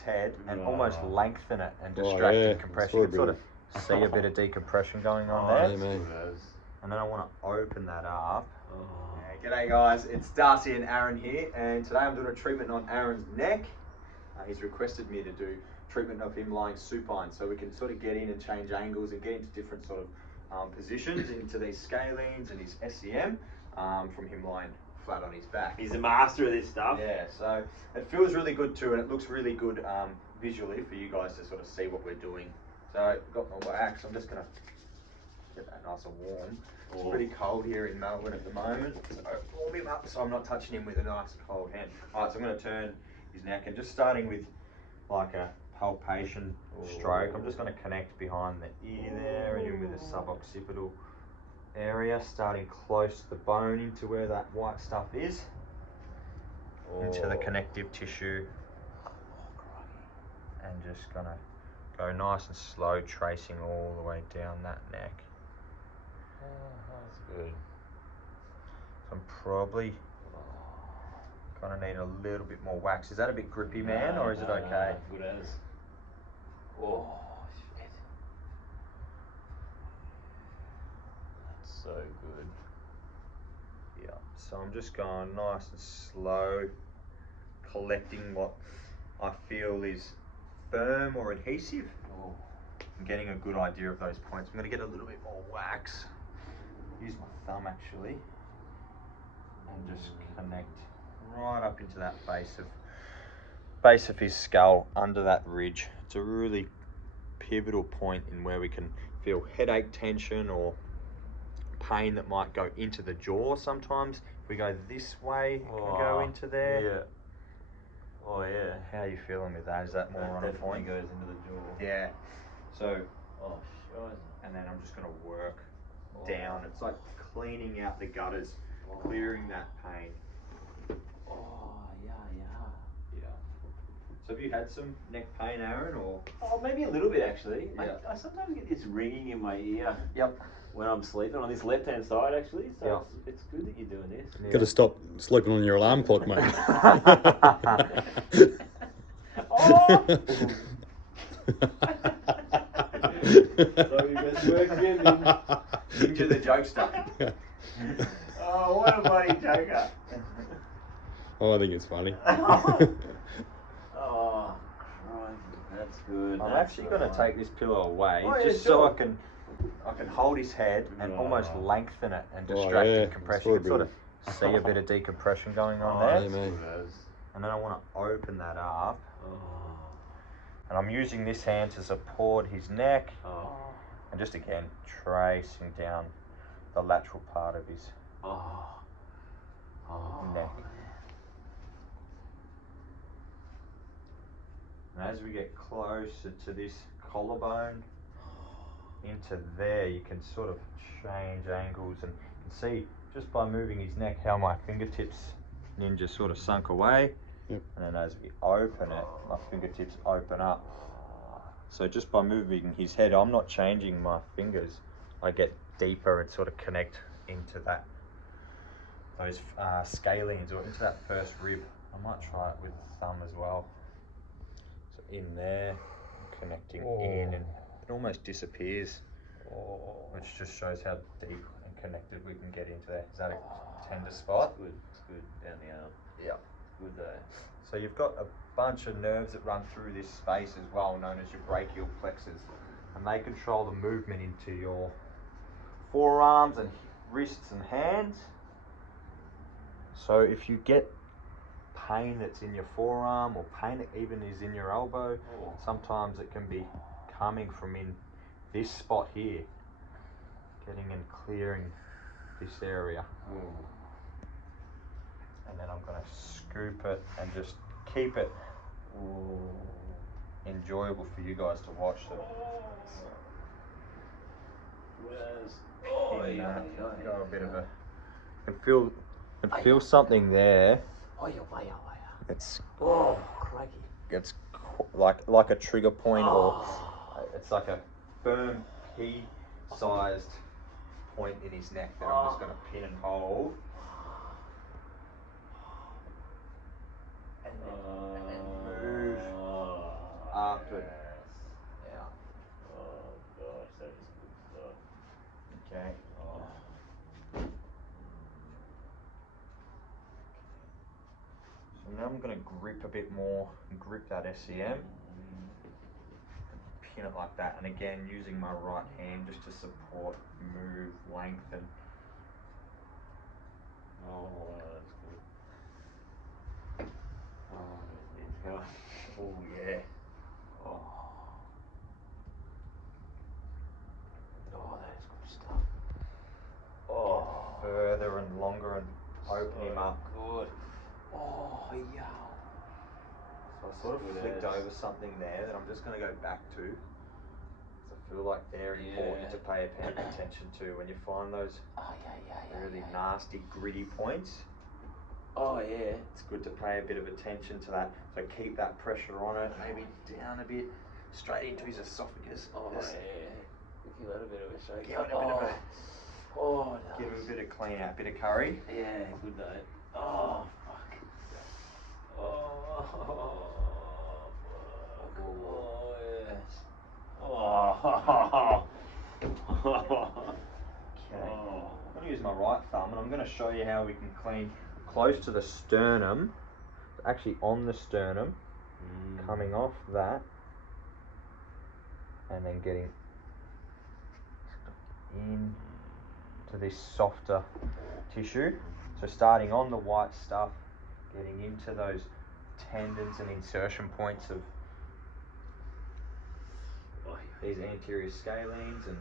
his head and almost lengthen it and distract the compression. You can sort of see a bit of decompression going on there. And then I want to open that up. G'day guys, it's Darcy and Aaron here, and today I'm doing a treatment on Aaron's neck. He's requested me to do treatment of him lying supine, so we can sort of get in and change angles and get into different sort of positions into these scalenes and his SEM from him lying flat on his back. He's a master of this stuff. Yeah, so it feels really good too, and it looks really good visually for you guys to sort of see what we're doing. So I've got my wax. I'm just gonna get that nice and warm. It's pretty cold here in Melbourne at the moment, so warm him up so I'm not touching him with a nice cold hand. Alright, so I'm going to turn his neck, and just starting with like a palpation stroke, I'm just going to connect behind the ear there and in with the suboccipital area, starting close to the bone into where that white stuff is, into the connective tissue, and just going to go nice and slow, tracing all the way down that neck. That's good. So I'm probably gonna need a little bit more wax. Is that a bit grippy, man, or is it okay? Good as. Oh, shit. That's so good. Yeah. So I'm just going nice and slow, collecting what I feel is firm or adhesive. I'm getting a good idea of those points. I'm gonna get a little bit more wax. Use my thumb actually, and just connect right up into that base of his skull, under that ridge. It's a really pivotal point in where we can feel headache, tension, or pain that might go into the jaw. Sometimes if we go this way, it can go into there. Yeah. Oh yeah. How are you feeling with that? Is that more on a point? Goes into the jaw. Yeah. So. Oh, sure. And then I'm just going to work down. It's like cleaning out the gutters, clearing that pain. Oh, yeah. So have you had some neck pain, Aaron, or? Oh, maybe a little bit actually. Yeah. I sometimes get this ringing in my ear. Yep. When I'm sleeping on this left-hand side actually, so it's good that you're doing this. Got to stop sleeping on your alarm clock, mate. Sorry, best work again. Into the jokester. Oh, what a bloody joker. Oh, I think it's funny. Oh, crikey, that's good. I'm actually going to take this pillow away, just sure. so I can hold his head and almost lengthen it and distract the compression. You can sort of see a bit of decompression going on there. And then I want to open that up. And I'm using this hand to support his neck, and just again tracing down the lateral part of his neck. And as we get closer to this collarbone, into there, you can sort of change angles, and you can see just by moving his neck how my fingertips, Ninja, sort of sunk away. Yep. And then as we open it, my fingertips open up. So just by moving his head, I'm not changing my fingers. I get deeper and sort of connect into those scalenes, or into that first rib. I might try it with the thumb as well. So in there, connecting in, and it almost disappears, which just shows how deep and connected we can get into there. Is that a tender spot? It's good down the arm. Yeah. Good there. So you've got a bunch of nerves that run through this space as well, known as your brachial plexus, and they control the movement into your forearms and wrists and hands. So if you get pain that's in your forearm, or pain that even is in your elbow, sometimes it can be coming from in this spot here, getting and clearing this area. And then I'm going to scoop it and just keep it enjoyable for you guys to watch. So go a bit of a, can feel something there. It's crikey. It's like a trigger point, or it's like a firm pea-sized point in his neck that I'm just going to pin and hold. And then move now I'm going to grip a bit more and grip that SEM. Pin it like that, and again using my right hand just to support, move, lengthen. Oh, that's good. Oh, Oh yeah. oh, that is good stuff. Oh, Further and longer and open him up. Good. Oh, yeah. So I sort of Good flicked as. over something there that I'm just going to go back to. So I feel like they're important Yeah. to pay attention to when you find those really nasty, gritty points. Oh, yeah. It's good to pay a bit of attention to that. So keep that pressure on it, maybe down a bit, straight into his esophagus. Oh, Just yeah. If you let a bit of a shake. give it a bit of a, Oh, give him a bit of clean out, bit of curry. Yeah, good day. Oh, fuck. Oh, fuck. Oh, yes. Oh. Okay. I'm going to use my right thumb, and I'm going to show you how we can clean close to the sternum, actually on the sternum, coming off that, and then getting in to this softer tissue. So starting on the white stuff, getting into those tendons and insertion points of these anterior scalenes. And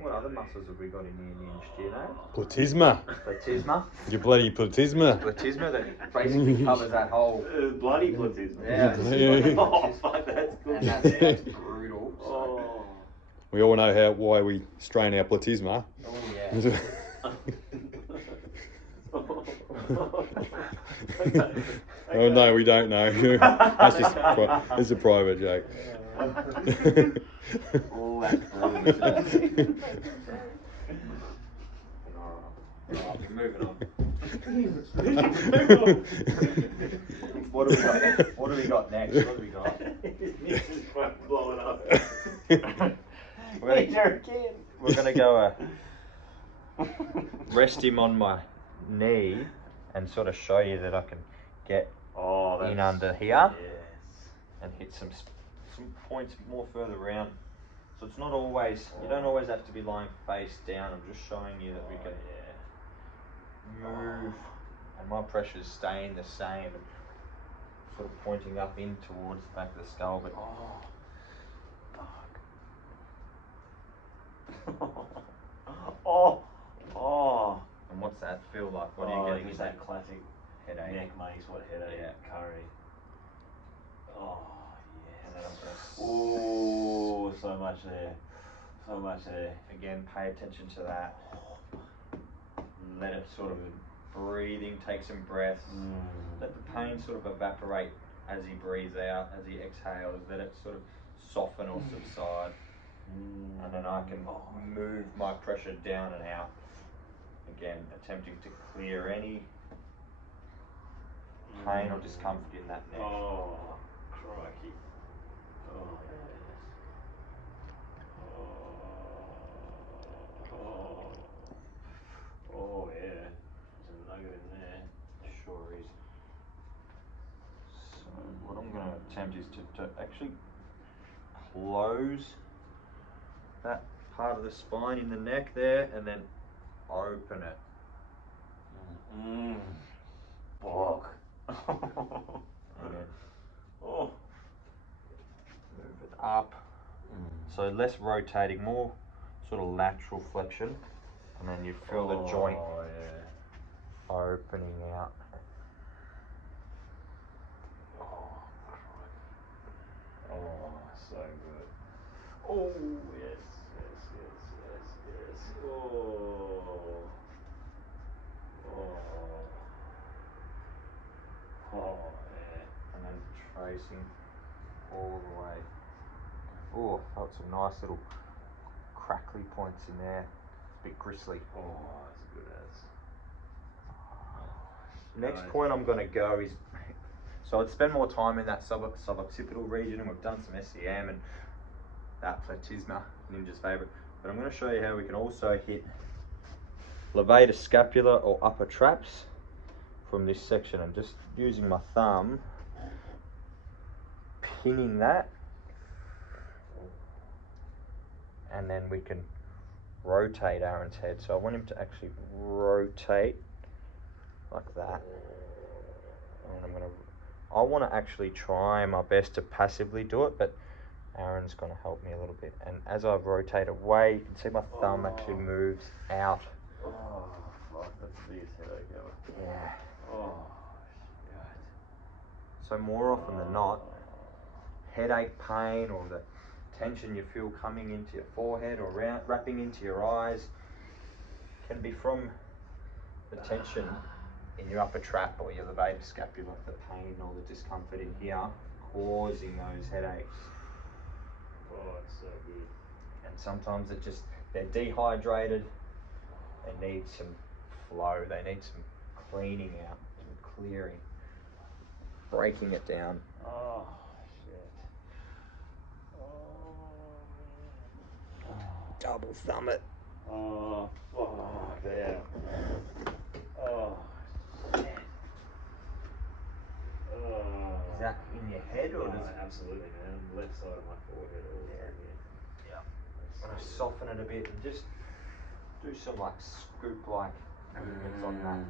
what other muscles have we got in here, Ninj? Do you know? Platysma. Platysma. You bloody platysma. Platysma that basically covers that whole. Bloody platysma. Yeah. Oh, fuck, that's good. And that's brutal. So. Oh. We all know why we strain our platysma. Oh yeah. Oh no, we don't know. That's just it's a private joke. Oh, that's brutal. Alright, we're moving on. What do we got next? What do we got? Blowing up. We're gonna go rest him on my knee and sort of show you that I can get in under here and hit some points more further around. So it's not always, you don't always have to be lying face down. I'm just showing you that we can move and my pressure's staying the same and sort of pointing up in towards the back of the skull. But and what's that feel like? What are you getting? Just that classic Headache. neck makes what headache? Yeah. Curry. Oh, And then yes. I'm gonna Oh, so much there. So much there. again pay attention to that. Let it sort of breathing, take some breaths. Let the pain sort of evaporate as he breathes out, as he exhales. Let it sort of soften or subside. And then I can move my pressure down and out. Again, attempting to clear any pain or discomfort in that neck. Oh, crikey. Oh, yes. Oh, yeah. There's a nugget in there. Sure is. So what I'm going to attempt is to actually close that part of the spine in the neck there and then open it. Fuck. And then Oh. move it up. So less rotating, more sort of lateral flexion. And then you feel the joint opening out. Oh, crikey. Oh, so good. Oh, yes. Oh. Oh, yeah. And then tracing all the way. Oh, felt some nice little crackly points in there. It's a bit gristly. Oh, that's good as. Next point I'm going to go is, so I'd spend more time in that suboccipital region, and we've done some SEM and that platysma, Ninja's favourite. But I'm going to show you how we can also hit levator scapula or upper traps from this section and just using my thumb, pinning that, and then we can rotate Aaron's head. So I want him to actually rotate like that. And I want to actually try my best to passively do it, but Aaron's going to help me a little bit. And as I rotate away, you can see my thumb actually moves out. Oh, fuck, that's the biggest headache ever. Yeah. Oh, shit. So more often than not, headache, pain, or the tension you feel coming into your forehead or wrapping into your eyes can be from the tension in your upper trap or your levator scapula, the pain or the discomfort in here causing those headaches. Oh, it's so good. And sometimes they're dehydrated, they need some flow, they need some cleaning out, some clearing, breaking it down. Oh, shit. Oh, Double thumb it. oh, fuck, yeah. Oh, shit. Oh. Is that in your head or does it? Absolutely, man. Left side of my forehead all the time, Yeah. I'm gonna soften it a bit and just do some like scoop like movements on that.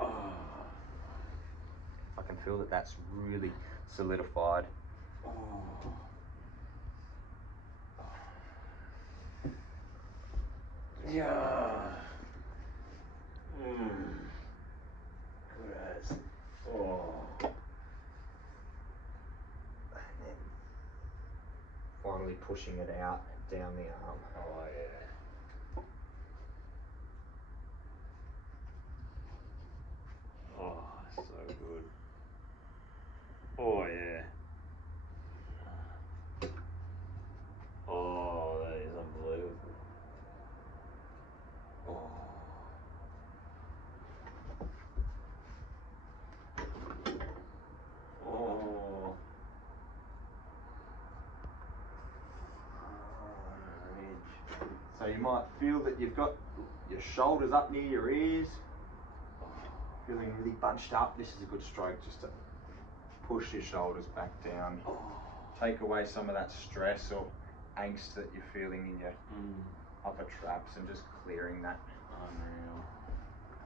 Oh. I can feel that that's really solidified. Oh. Yeah. Good as. Oh. And then finally pushing it out down the arm. Oh, yeah. Oh, so good. Oh, yeah. Oh, that is unbelievable. Oh. Oh. So you might feel that you've got your shoulders up near your ears, feeling really bunched up. This is a good stroke just to push your shoulders back down. Take away some of that stress or angst that you're feeling in your upper traps and just clearing that.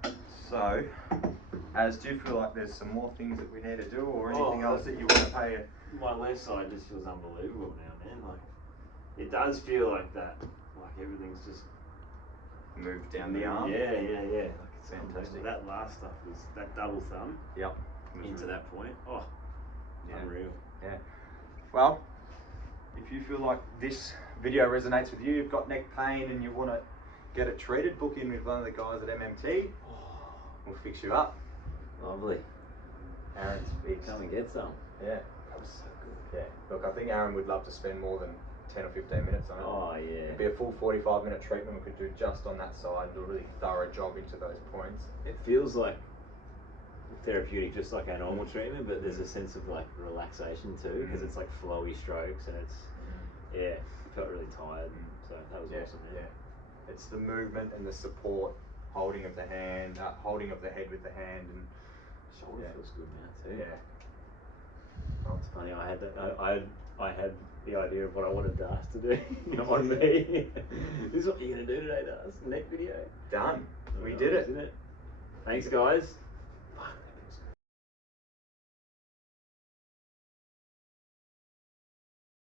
Unreal. So, do you feel like there's some more things that we need to do or anything else that you want to pay? My left side just feels unbelievable now, man. Like, it does feel like that. Like everything's just Moved down the arm? Yeah. Like it's Fantastic. That last stuff was that double thumb. Yep. Into that point. Oh, Yeah. unreal. Yeah. Well, if you feel like this video resonates with you, you've got neck pain and you want to get it treated, book in with one of the guys at MMT. We'll fix you up. Lovely. Aaron's fixed. Come and get some. Yeah. That was so good. Yeah. Look, I think Aaron would love to spend more than 10 or 15 minutes on it. Oh, yeah. It'd be a full 45-minute treatment we could do just on that side, do a really thorough job into those points. It feels like therapeutic, just like our normal treatment, but there's a sense of like relaxation too, because it's like flowy strokes and it's, yeah, I felt really tired. So that was awesome, man. Yeah. It's the movement and the support, holding of the hand, holding of the head with the hand, and Shoulder feels good now too. yeah. Oh, it's funny. I had the idea of what I wanted Das to do on me. This is what you're gonna do today, Das. Neck video. Done. We did it. Isn't it? Thanks, guys.